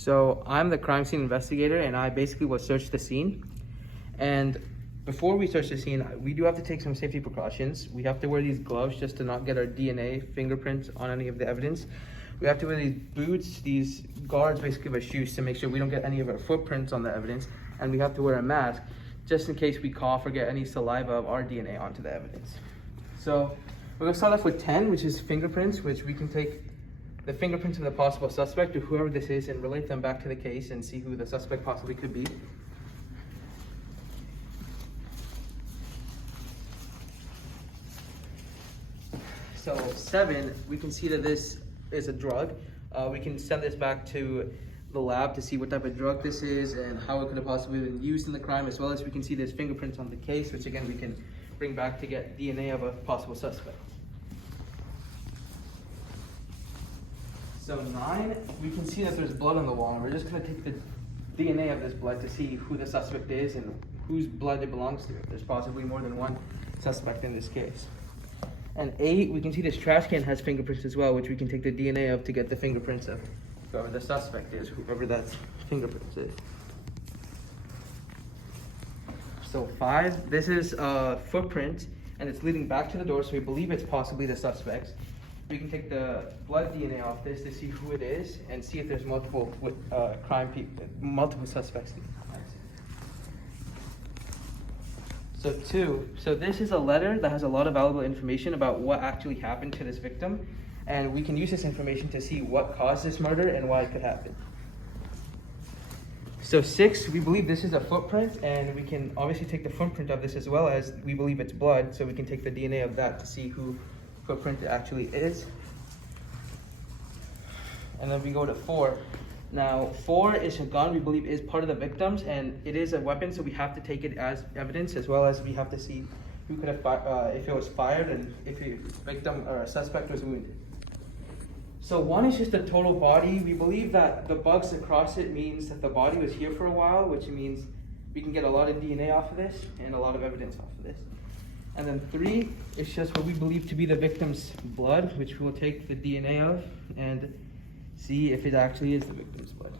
So I'm the crime scene investigator, and I basically will search the scene. And before we search the scene, we do have to take some safety precautions. We have to wear these gloves just to not get our DNA fingerprints on any of the evidence. We have to wear these boots, these guards basically of our shoes, to make sure we don't get any of our footprints on the evidence. And we have to wear a mask just in case we cough or get any saliva of our DNA onto the evidence. So we're gonna start off with 10, which is fingerprints, which we can take the fingerprints of the possible suspect or whoever this is and relate them back to the case and see who the suspect possibly could be. So 7, we can see that this is a drug. We can send this back to the lab to see what type of drug this is and how it could have possibly been used in the crime, as well as we can see there's fingerprints on the case, which again we can bring back to get DNA of a possible suspect. So 9, we can see that there's blood on the wall, and we're just going to take the DNA of this blood to see who the suspect is and whose blood it belongs to. There's possibly more than one suspect in this case. And 8, we can see this trash can has fingerprints as well, which we can take the DNA of to get the fingerprints of whoever the suspect is, whoever that fingerprints is. So 5, this is a footprint, and it's leading back to the door, so we believe it's possibly the suspect. We can take the blood DNA off this to see who it is and see if there's multiple multiple suspects. So 2, so this is a letter that has a lot of valuable information about what actually happened to this victim, and we can use this information to see what caused this murder and why it could happen. So 6, we believe this is a footprint, and we can obviously take the footprint of this as well as we believe it's blood, so we can take the DNA of that to see who footprint it actually is. And then we go to 4. Now 4 is a gun we believe is part of the victim's, and it is a weapon, so we have to take it as evidence, as well as we have to see who could have if it was fired and if a victim or a suspect was wounded. So 1 is just a total body. We believe that the bugs across it means that the body was here for a while, which means we can get a lot of DNA off of this and a lot of evidence off of this. And then 3 is just what we believe to be the victim's blood, which we will take the DNA of and see if it actually is the victim's blood.